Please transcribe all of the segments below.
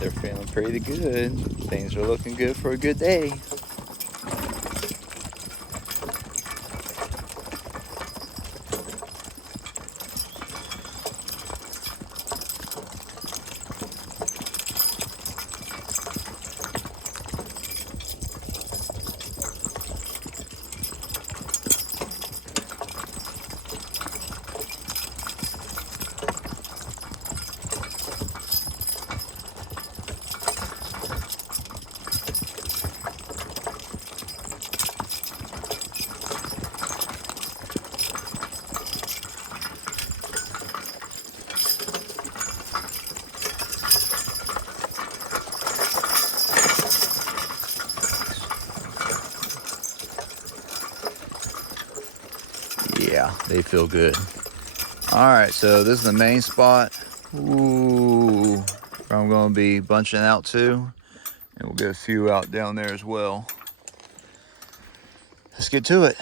they're feeling pretty good. Things are looking good for a good day. Yeah, they feel good. All right, so this is the main spot. Ooh, where I'm going to be bunching out to, and we'll get a few out down there as well. Let's get to it.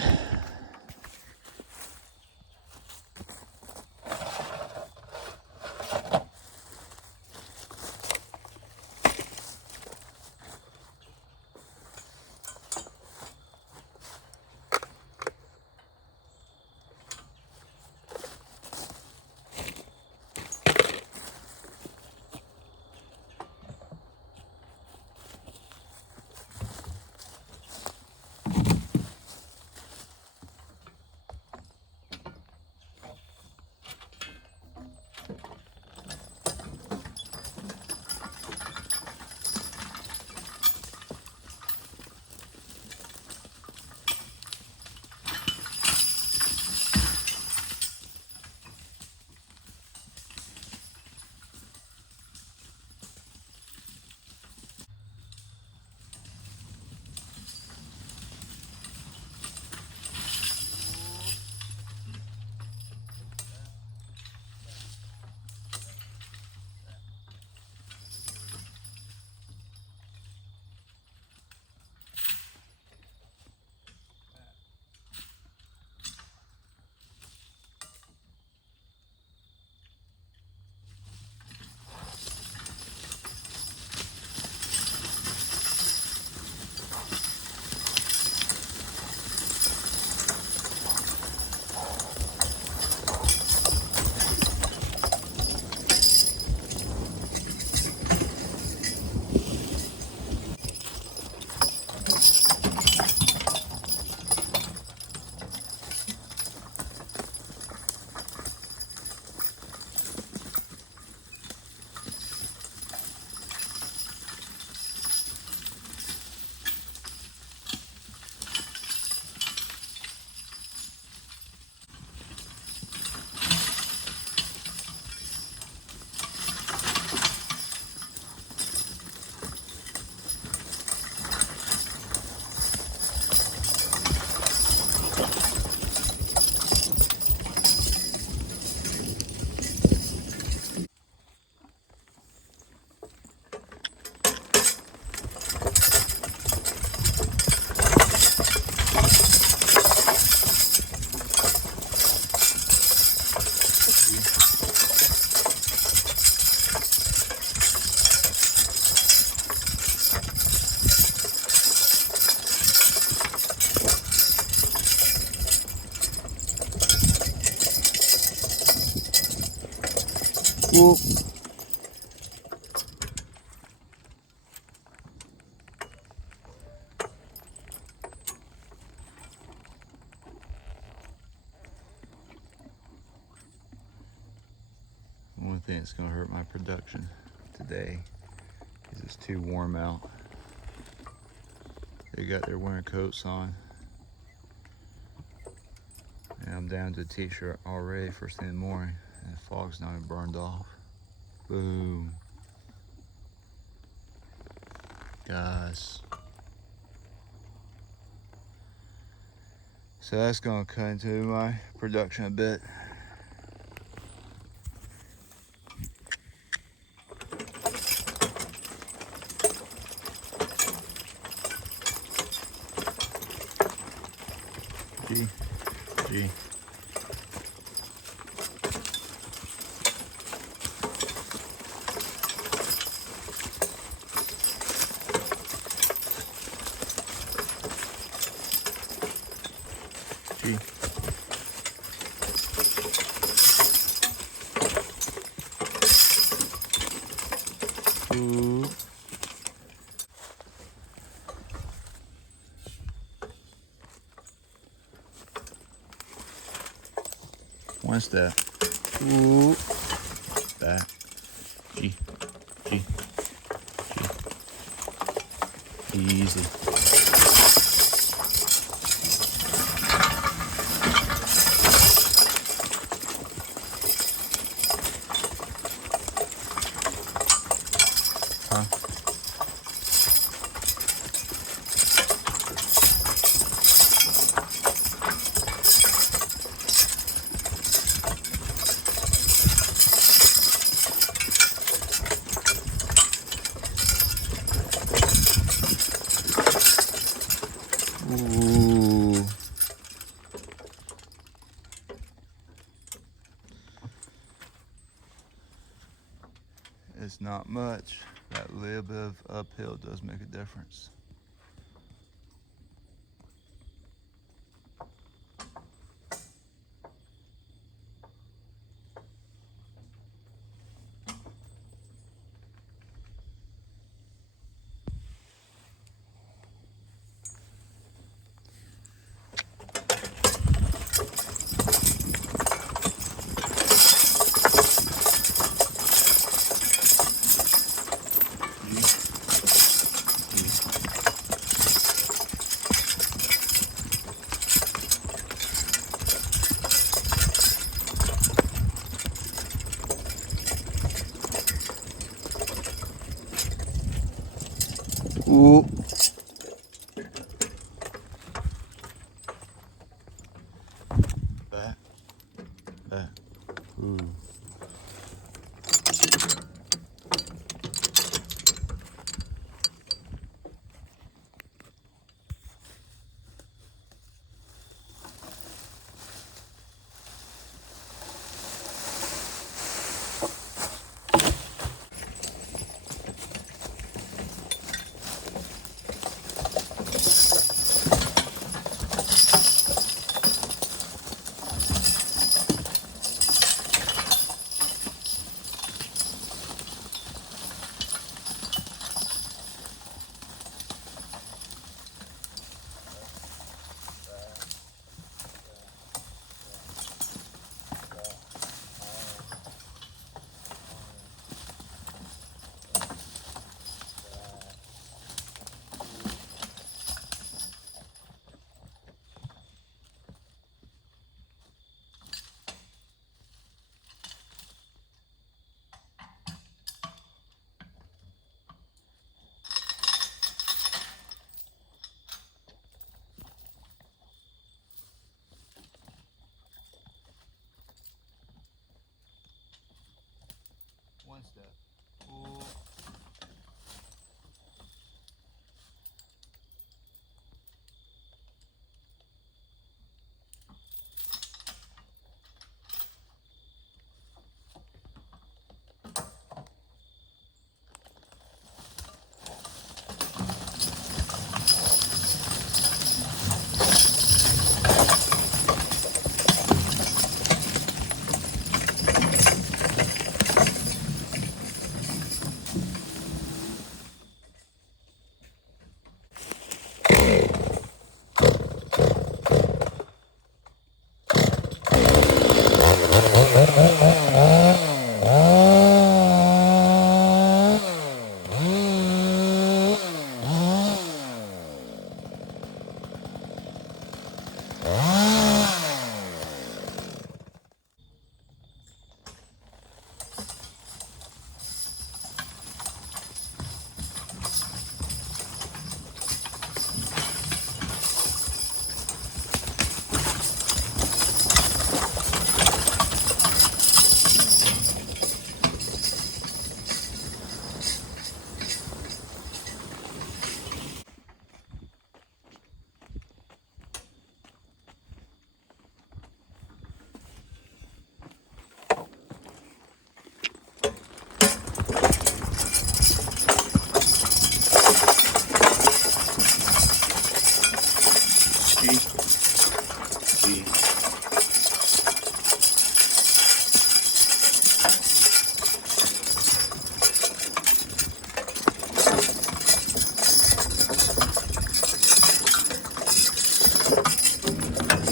Whoop. One thing that's going to hurt my production today is it's too warm out. They got their winter coats on, and I'm down to a t-shirt already first thing in the morning, and the fog's not even burned off. Boom. Guys. So that's going to cut into my production a bit. Gee. Ooh. One step. Ooh. Back. G. G. G. Easy. Huh? Ooh. It's not much. That little bit of uphill does make a difference. Ooh. Back. Back. Ooh. One step. Ooh.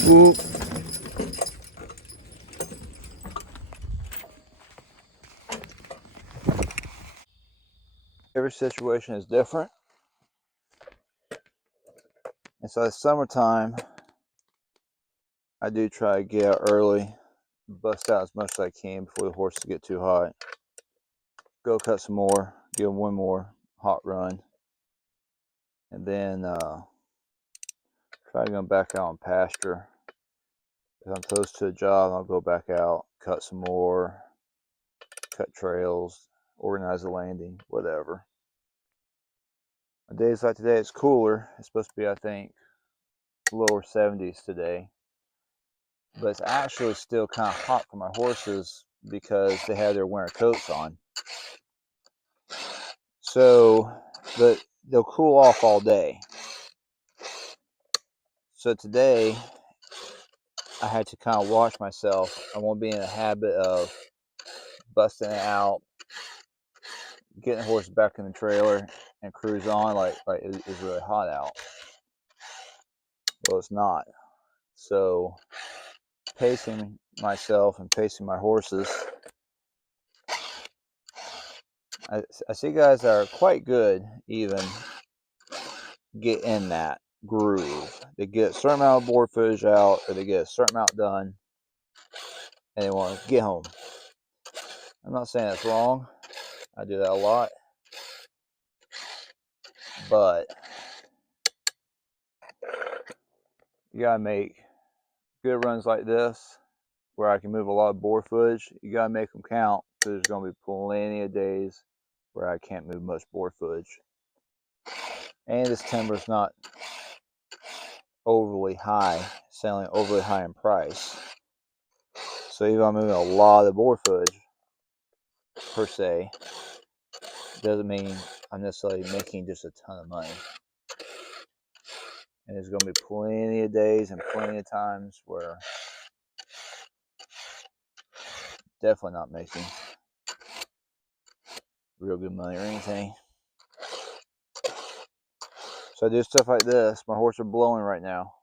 Whoop. Every situation is different. And so it's summertime. I do try to get out early, bust out as much as I can before the horses get too hot. Go cut some more, give them one more hot run, and then try to go back out on pasture. If I'm close to a job, I'll go back out, cut some more, cut trails, organize the landing, whatever. On days like today, it's cooler. It's supposed to be, I think, lower 70s today. But it's actually still kind of hot for my horses because they have their winter coats on. So they'll cool off all day. So today, I had to kind of watch myself. I won't be in a habit of busting it out, getting the horse back in the trailer, and cruise on like it's really hot out. Well, it's not. So pacing myself and pacing my horses. I see guys that are quite good even get in that groove. They get a certain amount of board footage out, or they get a certain amount done, and they want to get home. I'm not saying that's wrong. I do that a lot. But you gotta make good runs like this where I can move a lot of board footage. You gotta make them count, because there's gonna be plenty of days where I can't move much board footage. And this timber is not overly high, selling overly high in price. So even though I'm moving a lot of board footage per se, doesn't mean I'm necessarily making just a ton of money. And there's gonna be plenty of days and plenty of times where definitely not making real good money or anything. So I do stuff like this. My horses are blowing right now.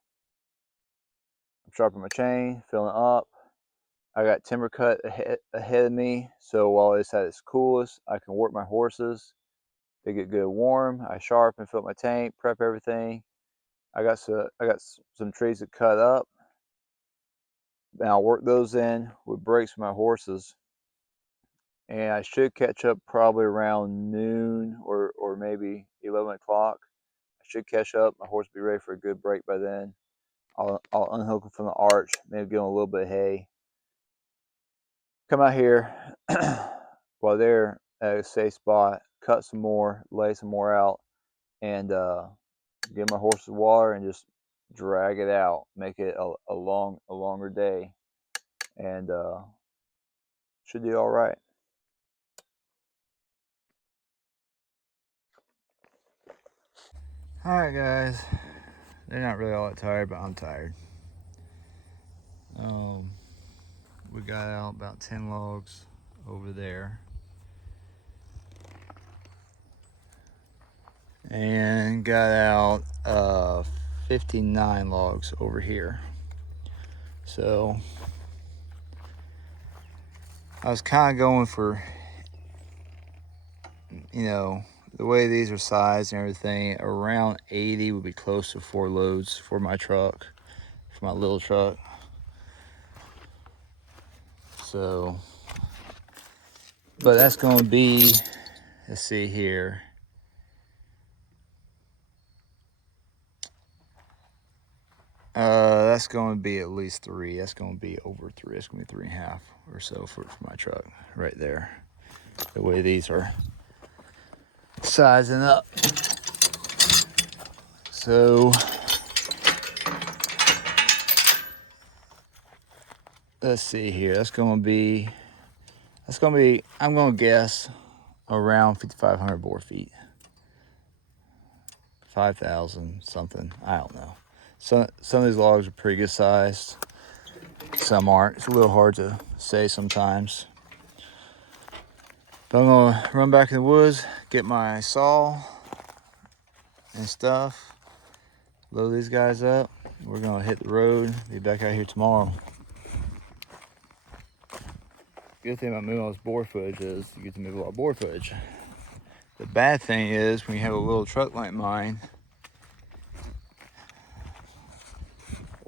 I'm sharpening my chain, filling up. I got timber cut ahead of me, so while it's at its coolest, I can work my horses. They get good warm. I sharpen, fill up my tank, prep everything. I got some trees to cut up, and I'll work those in with breaks for my horses. And I should catch up probably around noon or maybe 11 o'clock. I should catch up. My horse will be ready for a good break by then. I'll unhook them from the arch, maybe give them a little bit of hay. Come out here while they're at a safe spot, cut some more, lay some more out, and give my horses water and just drag it out, make it a longer day, and should do all right. All right, guys. They're not really all that tired, but I'm tired. We got out about 10 logs over there, and got out 59 logs over here. So I was kind of going for, the way these are sized and everything, around 80 would be close to 4 loads for my truck, for my little truck. So, but that's going to be, let's see here. That's going to be at least 3. That's going to be over 3. That's going to be 3.5 or so for my truck right there. The way these are sizing up. So let's see here. That's going to be, I'm going to guess around 5,500 board feet. 5,000 something. I don't know. Some of these logs are pretty good sized. Some aren't. It's a little hard to say sometimes. But I'm gonna run back in the woods, get my saw and stuff, load these guys up, We're gonna hit the road, be back out here tomorrow. Good thing about moving all this board footage is you get to move a lot of board footage. The bad thing is when you have a little truck like mine,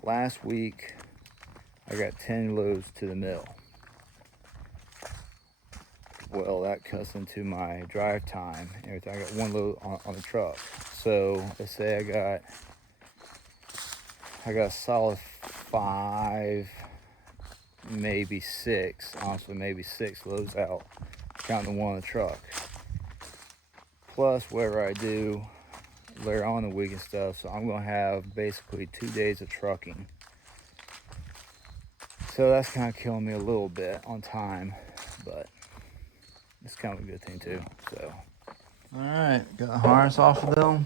last week I got 10 loads to the mill. Well, that cuts into my drive time and everything. I got one load on the truck. So let's say I got a solid 5, maybe 6, honestly maybe 6 loads out, counting the one on the truck. Plus whatever I do later on in the week and stuff. So I'm gonna have basically 2 days of trucking. So that's kind of killing me a little bit on time, but it's kind of a good thing too. So, all right, got the harness off of them.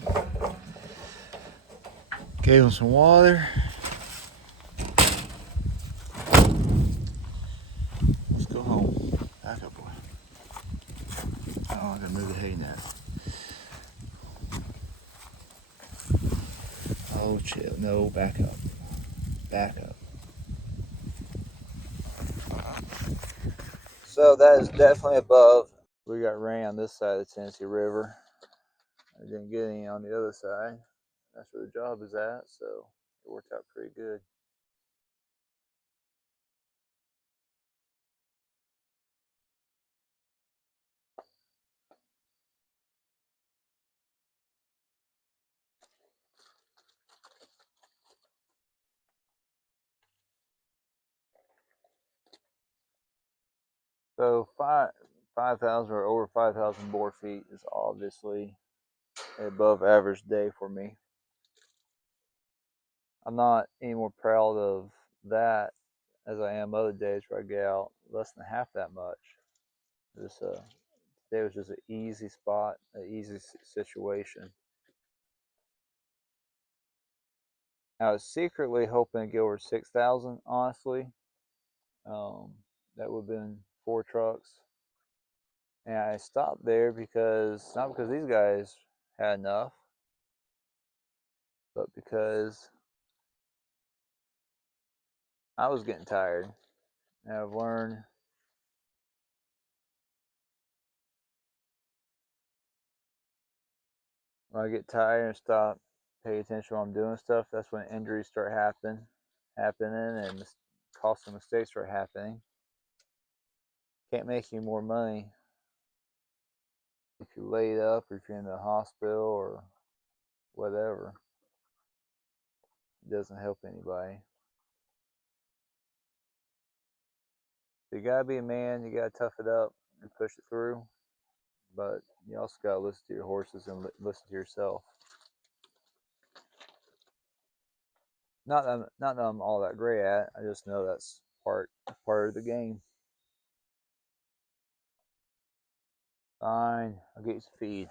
Gave them some water. Let's go home. Back up, boy. Oh, I gotta move the hay net. Oh, chill. No, back up. Back up. So that is definitely above. We got rain on this side of the Tennessee River. I didn't get any on the other side. That's where the job is at, so it worked out pretty good. So 5,000 or over 5,000 bore feet is obviously an above average day for me. I'm not any more proud of that as I am other days where I get out less than half that much. This today was just an easy spot, an easy situation. I was secretly hoping to get over 6,000, honestly. That would have been 4 trucks. And I stopped there because, not because these guys had enough, but because I was getting tired. And I've learned when I get tired and stop paying attention while I'm doing stuff, that's when injuries start happening and costly mistakes start happening. Can't make any more money if you're laid up or if you're in the hospital or whatever. It doesn't help anybody. So you gotta be a man, you gotta tough it up and push it through. But you also gotta listen to your horses and listen to yourself. Not that I'm all that great at it. I just know that's part of the game. Fine, I'll get you some feed.